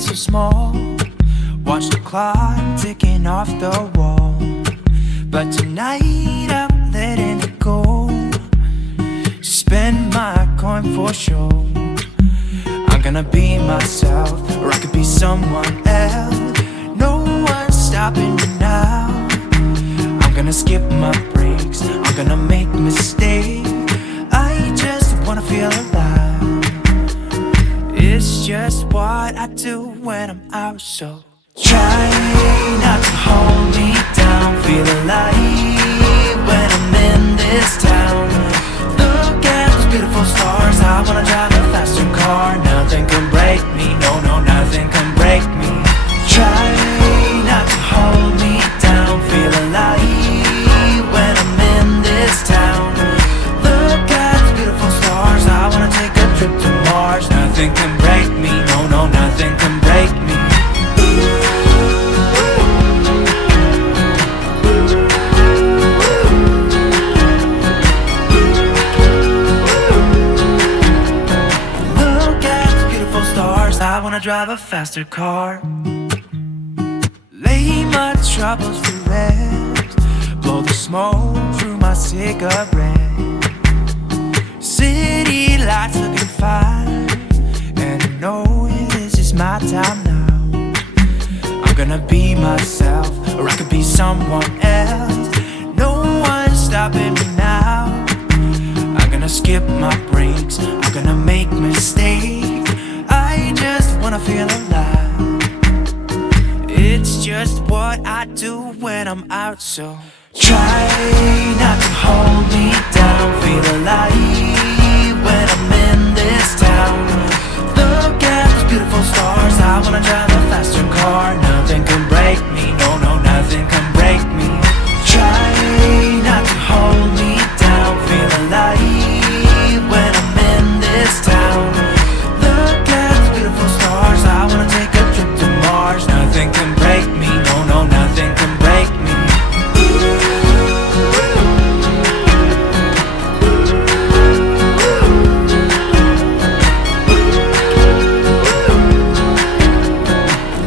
so small. Watch the clock ticking off the wall. But tonight I'm letting it go. Spend my coin for sure. I'm gonna be myself, or I could be someone else. No one's stopping me now. I'm gonna skip my breaks, I'm gonna make mistakes. I just wanna feel alive. It's just what I do when I'm out, so try not to hold me down. Feel alive when I'm in this town. Look at those beautiful stars. I wanna drive a faster car. Nothing can break me, no, no, nothing can break me. Try not to hold me down. Feel alive when I'm in this town. Look at those beautiful stars. I wanna take a trip to Mars. Nothing can break me, no, no, nothing can break me. I wanna drive a faster car. Lay my troubles to rest. Blow the smoke through my cigarette. City lights looking fine, and I know this is my time now. I'm gonna be myself, or I could be someone else. No one's stopping me now. I'm gonna skip my breaks, I'm gonna make mistakes. I just wanna feel alive. It's just what I do when I'm out, so try not to hold me down. Feel alive when I'm in this town. Look at those beautiful stars. I wanna drive a faster car. Nothing can break me, no, no, nothing can break me. Try not to hold me down. Feel alive when I'm in this town. I wanna take a trip to Mars. Nothing can break me, no, no, nothing can break me.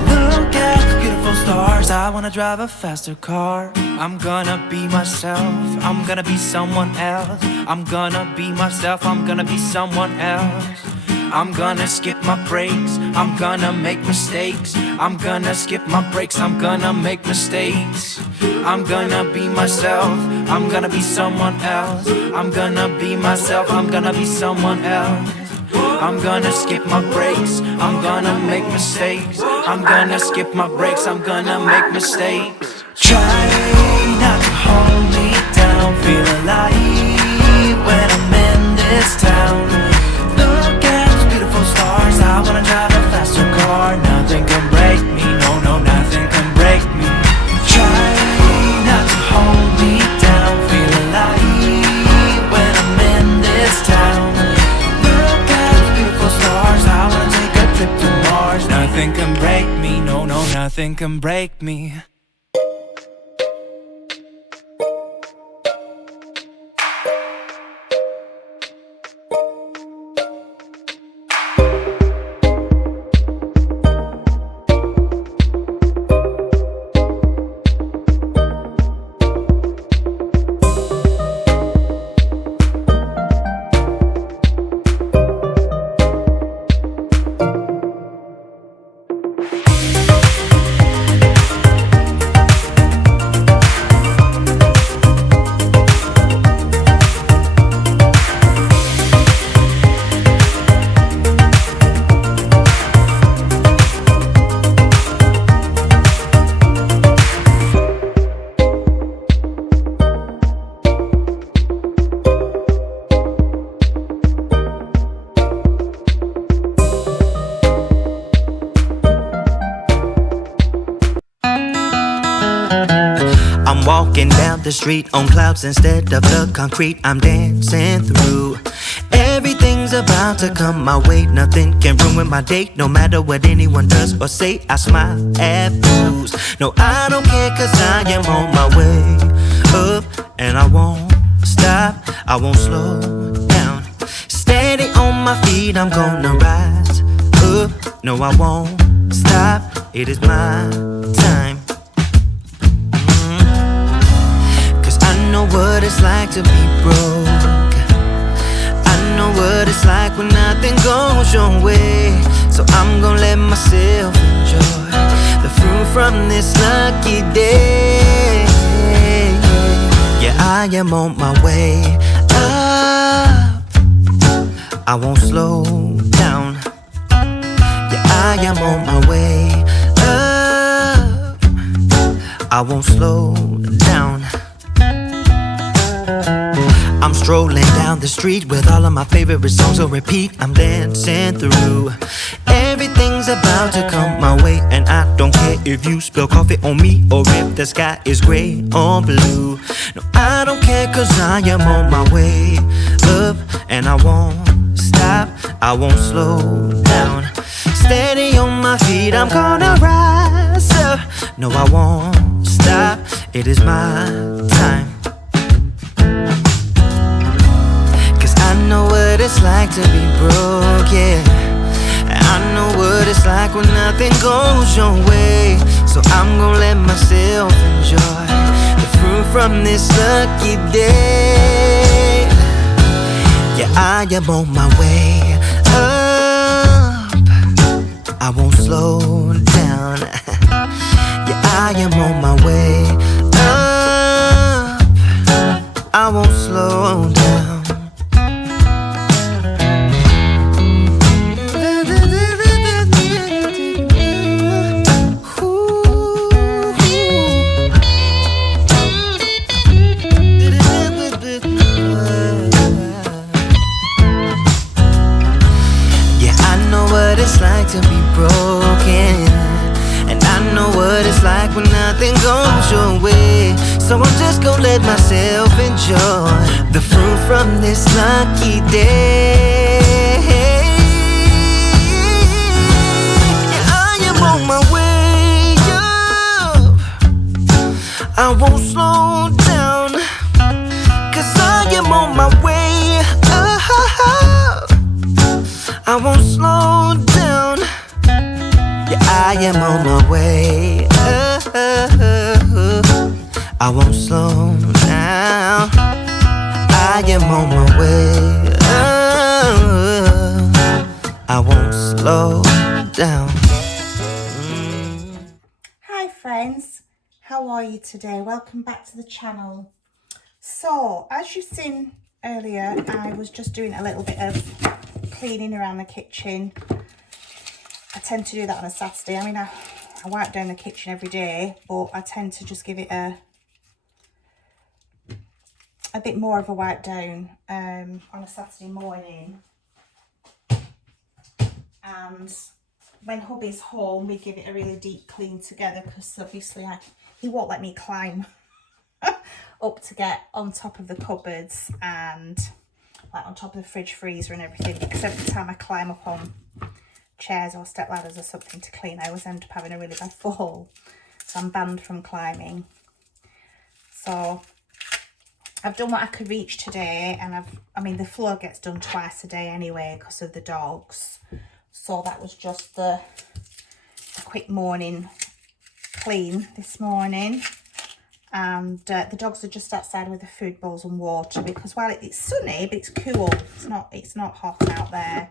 Look at the beautiful stars. I wanna drive a faster car. I'm gonna be myself, I'm gonna be someone else. I'm gonna be myself, I'm gonna be someone else. I'm gonna skip my breaks, I'm gonna make mistakes. I'm gonna skip my breaks, I'm gonna make mistakes. I'm gonna be myself, I'm gonna be someone else. I'm gonna be myself, I'm gonna be someone else. I'm gonna skip my breaks, I'm gonna make mistakes. I'm gonna skip my breaks, I'm gonna make mistakes. Try not to hold me down. Feel alive when I'm in this town. Look at those beautiful stars. I wanna drive a faster car. Nothing can break me, no, no, nothing can break me. Try not to hold me down. Feel alive when I'm in this town. Look at those beautiful stars. I wanna take a trip to Mars. Nothing can break me, no, no, nothing can break me. Walking down the street on clouds instead of the concrete I'm dancing through. Everything's about to come my way. Nothing can ruin my day, no matter what anyone does or say. I smile at fools. No, I don't care, cause I am on my way up, and I won't stop, I won't slow down. Steady on my feet, I'm gonna rise up. No, I won't stop. stop, it is my time. Cause I know what it's like to be broke. I know what it's like when nothing goes your way. So I'm gonna let myself enjoy the fruit from this lucky day. Yeah, I am on my way up. I won't slow down. Yeah, I am on my way up. I won't slow down. I'm strolling down the street with all of my favorite songs on repeat. I'm dancing through. Everything's about to come my way, and I don't care if you spill coffee on me or if the sky is gray or blue. No, I don't care, cause I am on my way up, and I won't stop, I won't slow down. Steady on my feet, I'm gonna rise up. No, I won't stop, it is my time. I know what it's like to be broke, yeah. I know what it's like when nothing goes your way. So I'm gonna let myself enjoy the fruit from this lucky day. Yeah, I am on my way up. I won't slow down. Yeah, I am on my way up. I won't slow down. It's like to be broken, and I know what it's like when nothing goes your way. So I'm just gonna let myself enjoy the fruit from this lucky day. Yeah, I am on my way up. I won't slow down, cause I am on my way up. I won't slow down. Yeah, I am on my way up. I won't slow down. I am on my way up. I won't slow down. Hi friends, how are you today? Welcome back to the channel. So, as you've seen earlier, I was just doing a little bit of cleaning around the kitchen. I tend to do that on a Saturday. I mean, I wipe down the kitchen every day, but I tend to just give it a bit more of a wipe down on a Saturday morning. And when hubby's home, we give it a really deep clean together, because obviously he won't let me climb up to get on top of the cupboards and like on top of the fridge freezer and everything, because every time I climb up on chairs or step ladders or something to clean, I always end up having a really bad fall. So I'm banned from climbing. So I've done what I could reach today, and I mean the floor gets done twice a day anyway because of the dogs. So that was just the quick morning clean this morning. And the dogs are just outside with the food bowls and water, because while it's sunny, but it's cool, it's not hot out there.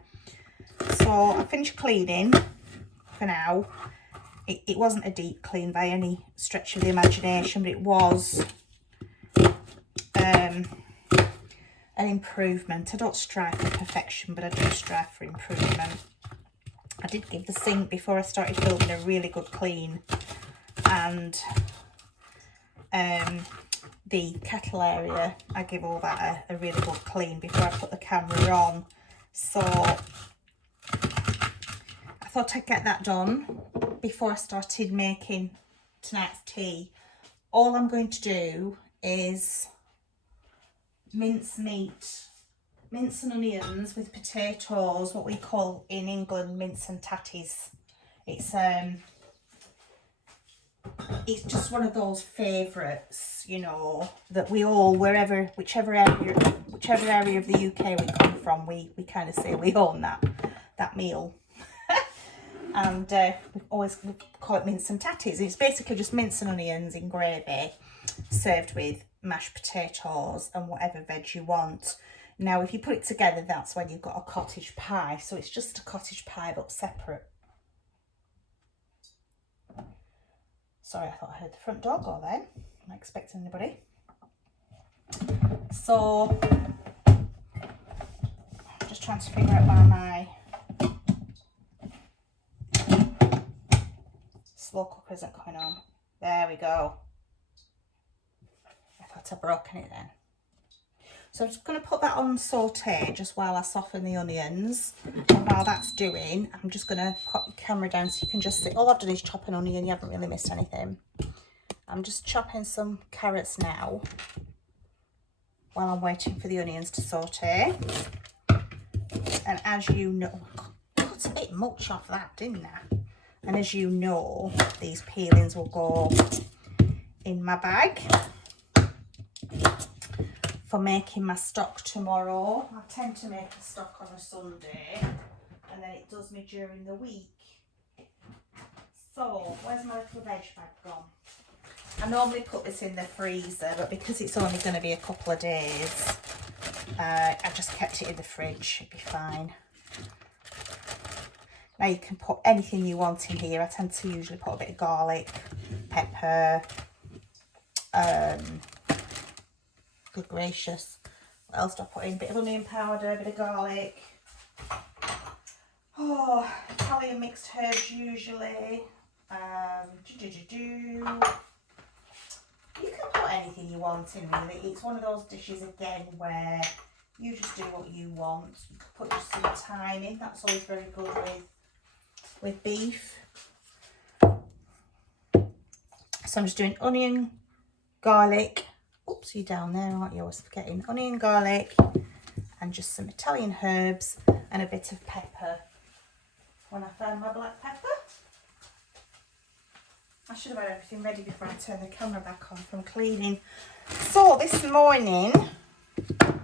So I finished cleaning for now. It wasn't a deep clean by any stretch of the imagination, but it was an improvement. I don't strive for perfection, but I do strive for improvement. I did give the sink, before I started filming, a really good clean, and the kettle area, I give all that a really good clean before I put the camera on. So I thought I'd get that done before I started making tonight's tea. All I'm going to do is mince meat, mince and onions with potatoes, what we call in England mince and tatties. It's just one of those favourites, you know, that we all, whichever area of the UK we come from, we kind of say we own that meal. And we always call it mince and tatties. It's basically just mince and onions in gravy, served with mashed potatoes and whatever veg you want. Now, if you put it together, that's when you've got a cottage pie. So it's just a cottage pie, but separate. Sorry, I thought I heard the front door go then. I'm not expecting anybody. So, I'm just trying to figure out why my slow cooker isn't coming on. There we go. I thought I'd broken it then. So I'm just going to put that on saute just while I soften the onions. And while that's doing, I'm just going to put the camera down so you can just see. All I've done is chop an onion. You haven't really missed anything. I'm just chopping some carrots now while I'm waiting for the onions to saute. And as you know, I got a bit much off that, didn't I? And as you know, these peelings will go in my bag for making my stock tomorrow. I tend to make a stock on a Sunday, and then it does me during the week. So, where's my little veg bag gone? I normally put this in the freezer, but because it's only going to be a couple of days, I just kept it in the fridge. It'd be fine. Now you can put anything you want in here. I tend to usually put a bit of garlic, pepper, good gracious, what else do I put in? A bit of onion powder, a bit of garlic. Oh, Italian mixed herbs usually. You can put anything you want in really. It's one of those dishes again where you just do what you want. You could put just some thyme in. That's always very good with beef. So I'm just doing onion, garlic. Oops, you're down there, aren't you? I was forgetting. Onion, garlic, and just some Italian herbs and a bit of pepper. When I found my black pepper. I should have had everything ready before I turn the camera back on from cleaning. So this morning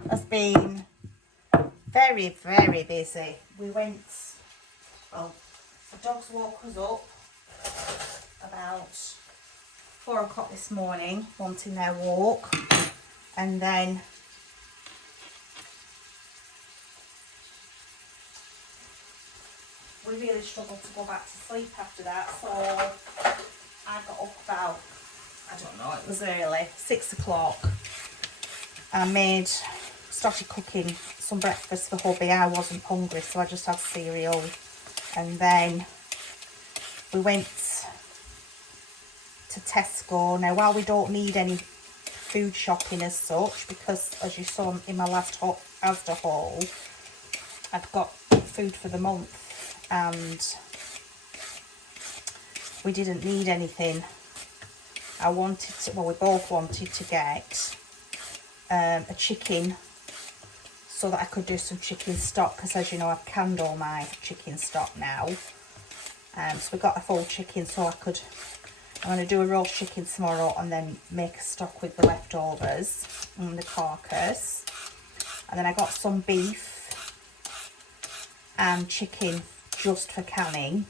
has been very, very busy. We went, well, the dogs woke us up about 4 o'clock this morning, wanting their walk, and then we really struggled to go back to sleep after that, so I got up about, I don't know, it was early, 6 o'clock. I started cooking some breakfast for hubby. I wasn't hungry, so I just had cereal. And then we went to Tesco. Now, while we don't need any food shopping as such, because as you saw in my last Asda haul, I've got food for the month, and we didn't need anything. I wanted to, well, we both wanted to get a chicken so that I could do some chicken stock, because as you know, I've canned all my chicken stock now. So we got a full chicken, so I'm going to do a roast chicken tomorrow and then make a stock with the leftovers and the carcass. And then I got some beef and chicken just for canning.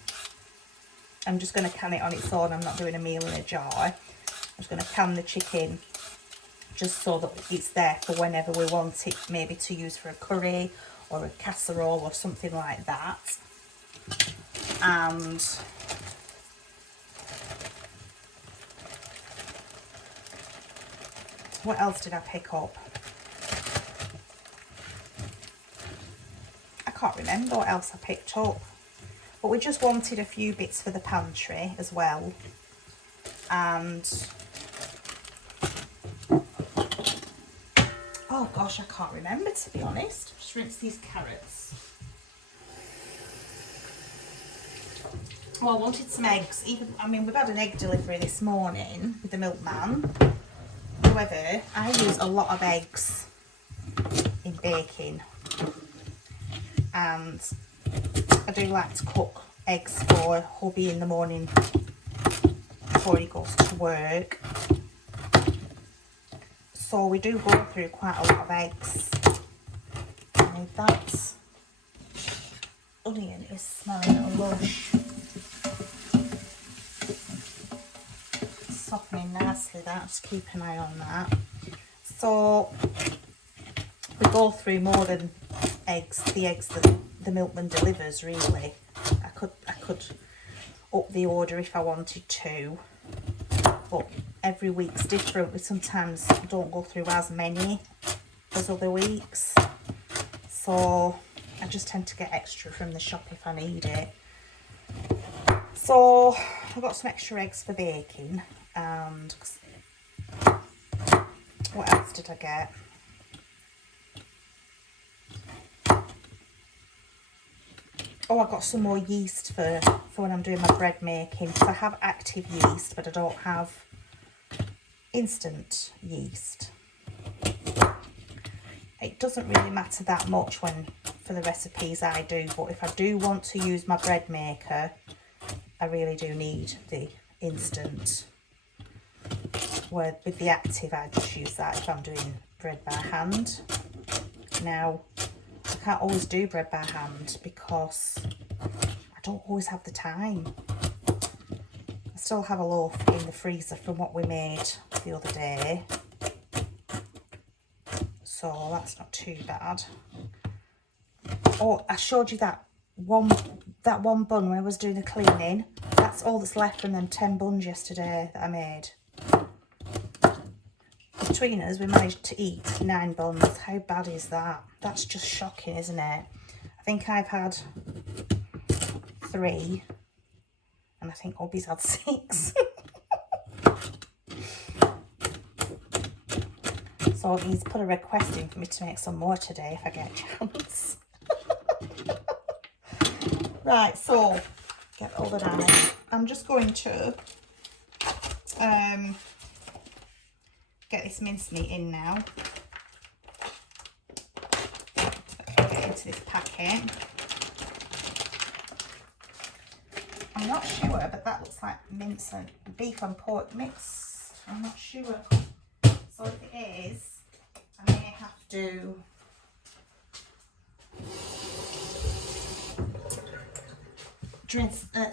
I'm just going to can it on its own. I'm not doing a meal in a jar. I'm just going to can the chicken just so that it's there for whenever we want it, maybe to use for a curry or a casserole or something like that. And what else did I pick up? I can't remember what else I picked up. But we just wanted a few bits for the pantry as well. And oh gosh, I can't remember, to be honest. Just rinse these carrots. Well, I wanted some eggs. We've had an egg delivery this morning with the milkman. However, I use a lot of eggs in baking. And I do like to cook eggs for hubby in the morning before he goes to work. So we do go through quite a lot of eggs. And that onion is smelling lush. in nicely, that, just keep an eye on that. So we go through more than the eggs that the milkman delivers, really. I could up the order if I wanted to, but every week's different. We sometimes don't go through as many as other weeks, so I just tend to get extra from the shop if I need it. So I've got some extra eggs for baking, and what else did I get? Oh, I got some more yeast for when I'm doing my bread making. So I have active yeast, but I don't have instant yeast. It doesn't really matter that much for the recipes I do, but if I do want to use my bread maker, I really do need the instant. Where with the active, I just use that if I'm doing bread by hand. Now, I can't always do bread by hand because I don't always have the time. I still have a loaf in the freezer from what we made the other day, so that's not too bad. Oh, I showed you that one bun when I was doing the cleaning. That's all that's left from them 10 buns yesterday that I made. Between us, we managed to eat 9 buns. How bad is that? That's just shocking, isn't it? I think I've had 3, and I think Obi's had 6. So he's put a request in for me to make some more today if I get a chance. Right, so get all the knives. I'm just going to get this mincemeat in now. Get into this packet. I'm not sure, but that looks like mince and beef and pork mixed. I'm not sure. So if it is, I may have to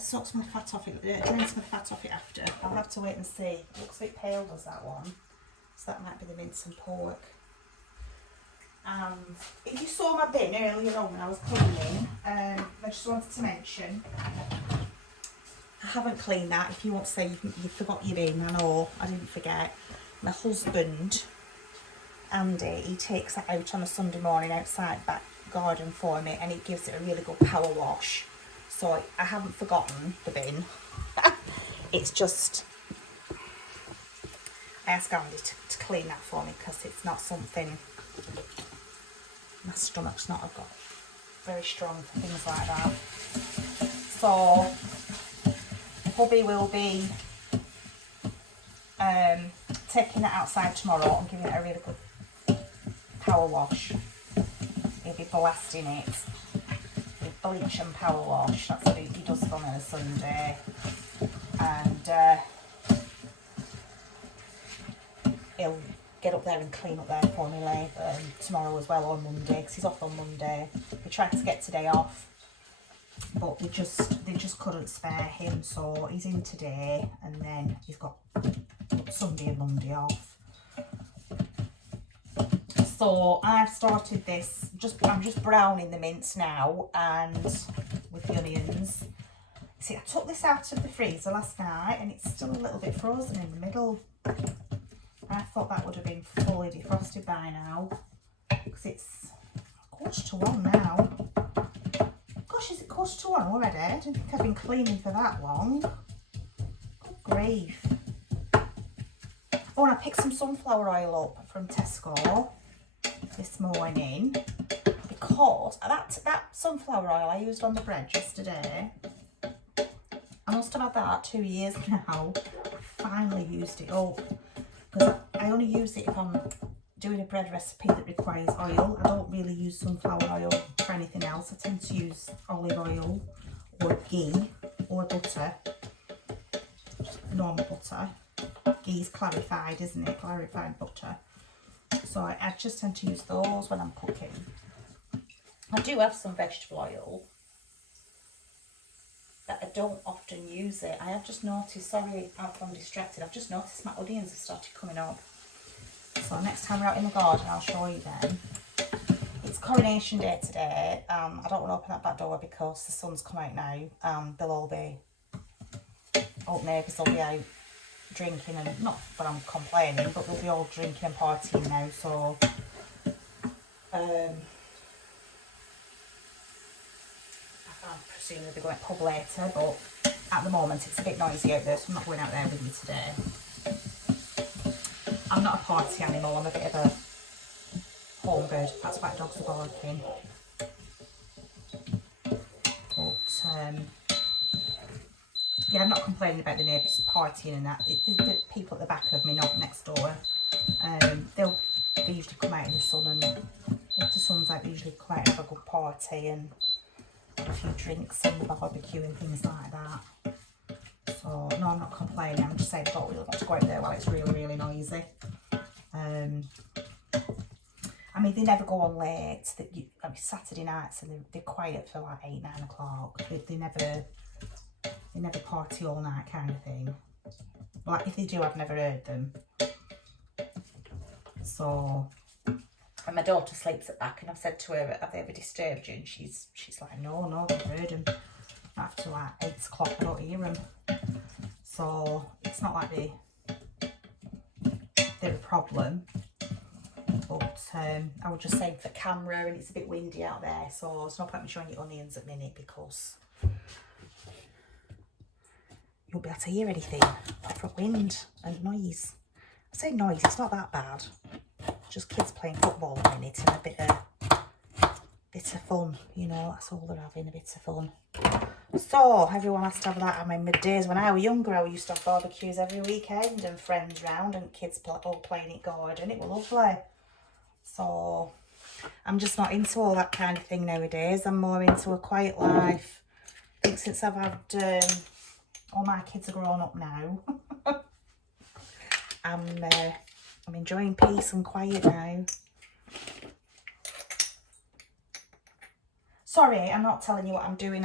soak some of the fat off it, drain some of the fat off it after. I'll have to wait and see. It looks a bit pale, does that one? So that might be the mince and pork. If you saw my bin earlier on when I was cleaning, I just wanted to mention, I haven't cleaned that. If you want to say you forgot your bin, I know, I didn't forget. My husband, Andy, he takes that out on a Sunday morning outside back garden for me, and he gives it a really good power wash. So I haven't forgotten the bin. It's just, I asked Andy to clean that for me because it's not something, my stomach's not got very strong for things like that. So hubby will be taking that outside tomorrow and giving it a really good power wash. He'll be blasting it with bleach and power wash. That's what he does for me on a Sunday. And he'll get up there and clean up there for me later, tomorrow as well, on Monday, because he's off on Monday. We tried to get today off, but they just couldn't spare him, so he's in today, and then he's got Sunday and Monday off. So I've started this, I'm just browning the mince now, and with the onions. See, I took this out of the freezer last night, and it's still a little bit frozen in the middle. I thought that would have been fully defrosted by now, because it's 1:45 now. Gosh, is it 1:45 already? I didn't think I'd been cleaning for that long. Good grief. Oh, and I picked some sunflower oil up from Tesco this morning, because that sunflower oil I used on the bread yesterday, I must have had that 2 years now. I finally used it up, because I only use it if I'm doing a bread recipe that requires oil. I don't really use sunflower oil for anything else. I tend to use olive oil or ghee or butter, normal butter. Ghee's clarified, isn't it? Clarified butter. So I just tend to use those when I'm cooking. I do have some vegetable oil, that I don't often use it. I have just noticed, sorry if I'm distracted, I've just noticed my onions have started coming up. So next time we're out in the garden, I'll show you them. It's coronation day today. I don't want to open that back door because the sun's come out now. They'll all be, all neighbours will be out drinking, and not that I'm complaining, but they'll be all drinking and partying now. So I'm presuming they'll be going to pub later, but at the moment it's a bit noisy out there, so I'm not going out there with you today. I'm not a party animal, I'm a bit of a home bird. That's why dogs are barking. But yeah, I'm not complaining about the neighbours partying and that. The people at the back of me, not next door, they usually come out in the sun, and if the sun's out, they usually come out and have a good party and have a few drinks and barbecue and things like that. So no, I'm not complaining, I'm just saying I don't really want to go out there while it's really, really noisy. I mean, they never go on late. I mean, Saturday nights, and they're quiet for like 8, 9 o'clock. They never party all night kind of thing. Like, if they do, I've never heard them. So, and my daughter sleeps at back, and I've said to her, have they ever disturbed you? And she's like, no, I've heard them. After like 8 o'clock, I don't hear them. So it's not like they're a problem. But I was just saying for camera, and it's a bit windy out there, so it's no point me showing you onions at the minute because you won't be able to hear anything from wind and noise. I say noise, it's not that bad. Just kids playing football a minute and a bit of fun, you know, that's all they're having, a bit of fun. So everyone has to have that. I mean, the days when I was younger, I used to have barbecues every weekend and friends round and kids all playing at garden. It was lovely. So I'm just not into all that kind of thing nowadays. I'm more into a quiet life. I think since I've had all my kids are grown up now, I'm enjoying peace and quiet now. Sorry, I'm not telling you what I'm doing.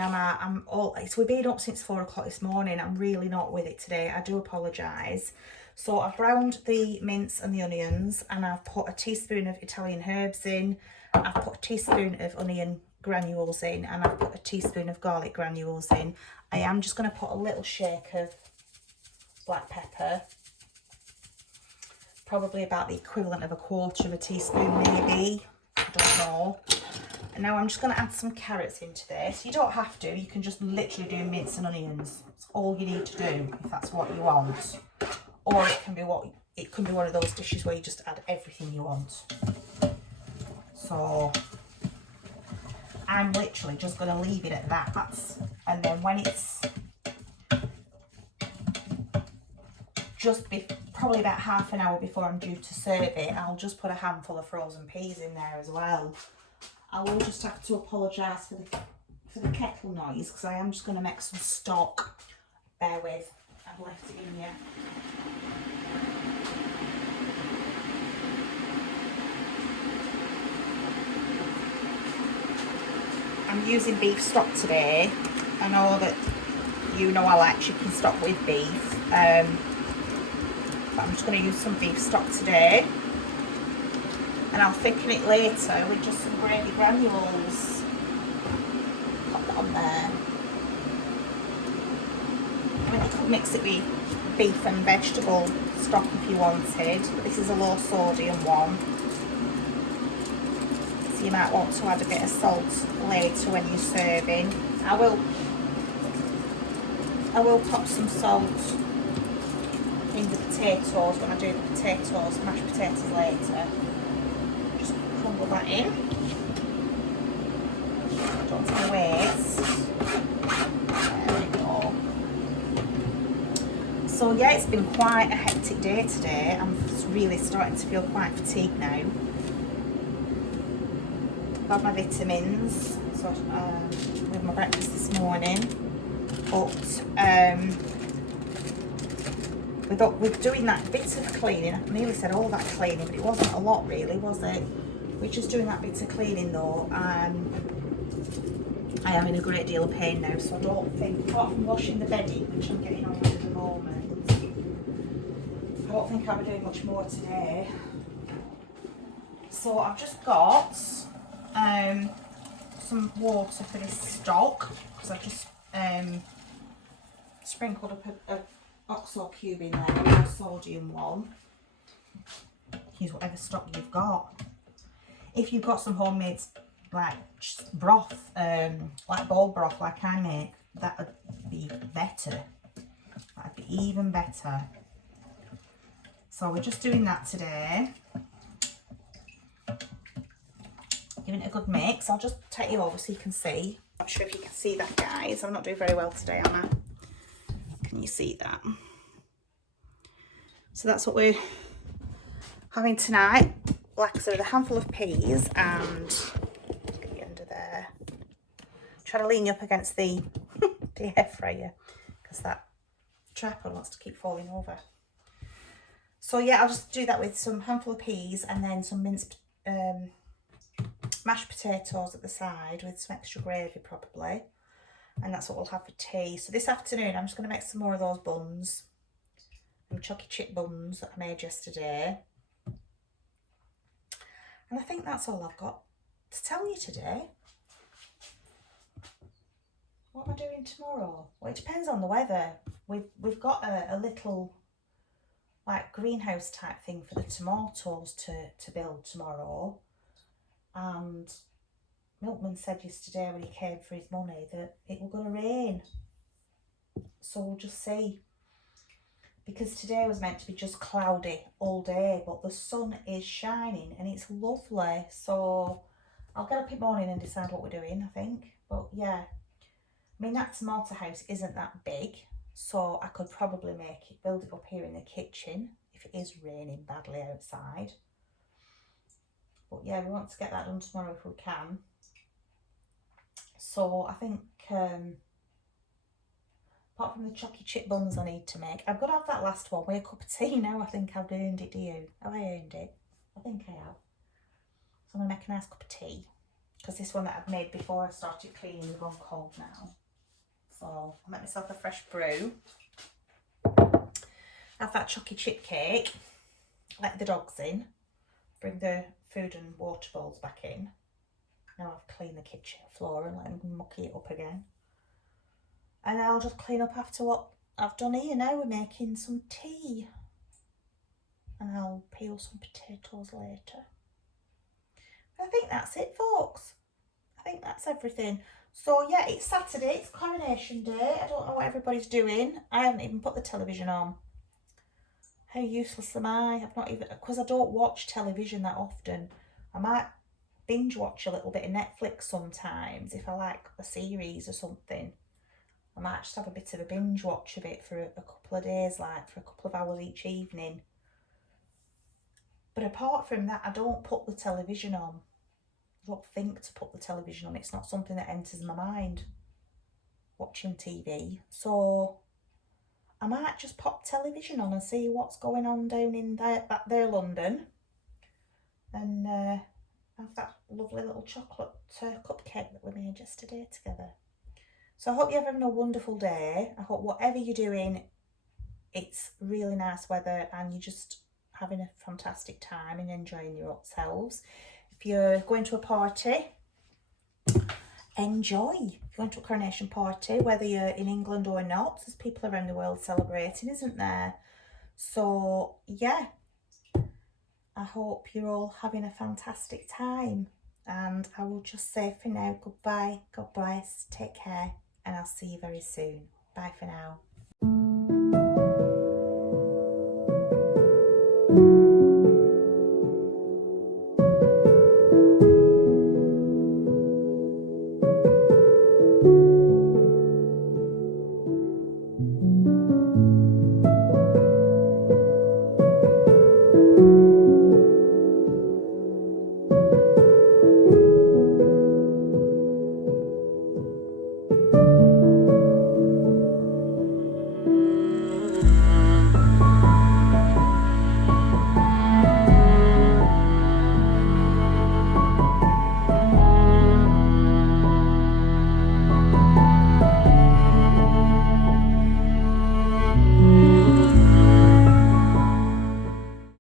We've been up since 4 o'clock this morning. I'm really not with it today. I do apologise. So I've browned the mince and the onions, and I've put a teaspoon of Italian herbs in. I've put a teaspoon of onion granules in, and I've put a teaspoon of garlic granules in. I am just going to put a little shake of black pepper, probably about the equivalent of a quarter of a teaspoon maybe, I don't know. And now I'm just going to add some carrots into this. You don't have to, you can just literally do mince and onions. That's all you need to do if that's what you want. Or it can be one of those dishes where you just add everything you want. So I'm literally just going to leave it at that. And then when it's probably about half an hour before I'm due to serve it, I'll just put a handful of frozen peas in there as well. I will just have to apologise for the kettle noise because I am just going to make some stock. Bear with, I've left it in here. I'm using beef stock today. I know that you know I like chicken stock with beef, but I'm just going to use some beef stock today. And I'll thicken it later with just some gravy granules. Pop that on there. I mean, you could mix it with beef and vegetable stock if you wanted, but this is a low sodium one. So you might want to add a bit of salt later when you're serving. I will pop some salt in the potatoes when I do the potatoes, mashed potatoes later. Just crumble that in. Don't want to waste. There we go. So yeah, it's been quite a hectic day today. I'm really starting to feel quite fatigued now. I've had my vitamins with my breakfast this morning, but with doing that bit of cleaning, I nearly said all that cleaning, but it wasn't a lot really, was it? We're just doing that bit of cleaning though. I am in a great deal of pain now, so I don't think, apart from washing the bedding, which I'm getting on with at the moment, I don't think I'll be doing much more today. So I've just got some water for this stock, because I've just sprinkled up a oxo cube in there, a sodium one. Use whatever stock you've got. If you've got some homemade like broth, like bowl broth like I make, that would be better. That'd be even better. So we're just doing that today. Giving it a good mix. I'll just take you over so you can see. Not sure if you can see that, guys. I'm not doing very well today, am I? Can you see that? So that's what we're having tonight. Like I said, a handful of peas and get you under there. Try to lean you up against the the air fryer because that tripod wants to keep falling over. So yeah, I'll just do that with some handful of peas and then some minced mashed potatoes at the side with some extra gravy probably, and that's what we'll have for tea. So this afternoon I'm just going to make some more of those buns, some chucky chip buns that I made yesterday. And I think that's all I've got to tell you today. What am I doing tomorrow? Well, it depends on the weather. We've got a little like greenhouse type thing for the tomatoes to build tomorrow. And Milkman said yesterday when he came for his money that it was going to rain. So we'll just see. Because today was meant to be just cloudy all day, but the sun is shining and it's lovely. So I'll get up in the morning and decide what we're doing, I think. But yeah, I mean, that tomato house isn't that big, so I could probably build it up here in the kitchen if it is raining badly outside. But yeah, we want to get that done tomorrow if we can. So I think, apart from the chucky chip buns I need to make, I've got to have that last one with a cup of tea now. I think I've earned it, do you? Have I earned it? I think I have. So I'm going to make a nice cup of tea, because this one that I've made before I started cleaning is gone cold now. So I'll make myself a fresh brew. Have that chucky chip cake, let the dogs in, bring the food and water bowls back in. Now I've cleaned the kitchen floor and let them mucky it up again. And I'll just clean up after what I've done here. Now we're making some tea. And I'll peel some potatoes later. I think that's it, folks. I think that's everything. So yeah, it's Saturday, it's Coronation Day. I don't know what everybody's doing. I haven't even put the television on. How useless am I? I've not even, because I don't watch television that often. I might binge watch a little bit of Netflix sometimes if I like a series or something. I might just have a bit of a binge watch of it for a couple of days, like for a couple of hours each evening. But apart from that, I don't put the television on. I don't think to put the television on. It's not something that enters my mind, watching TV. So I might just pop television on and see what's going on down in back there London. And have that lovely little chocolate cupcake that we made yesterday together. So I hope you're having a wonderful day. I hope whatever you're doing, it's really nice weather and you're just having a fantastic time and enjoying yourselves. If you're going to a party, enjoy. If you're going to a coronation party, whether you're in England or not, there's people around the world celebrating, isn't there? So yeah, I hope you're all having a fantastic time. And I will just say for now, goodbye, God bless, take care, and I'll see you very soon. Bye for now.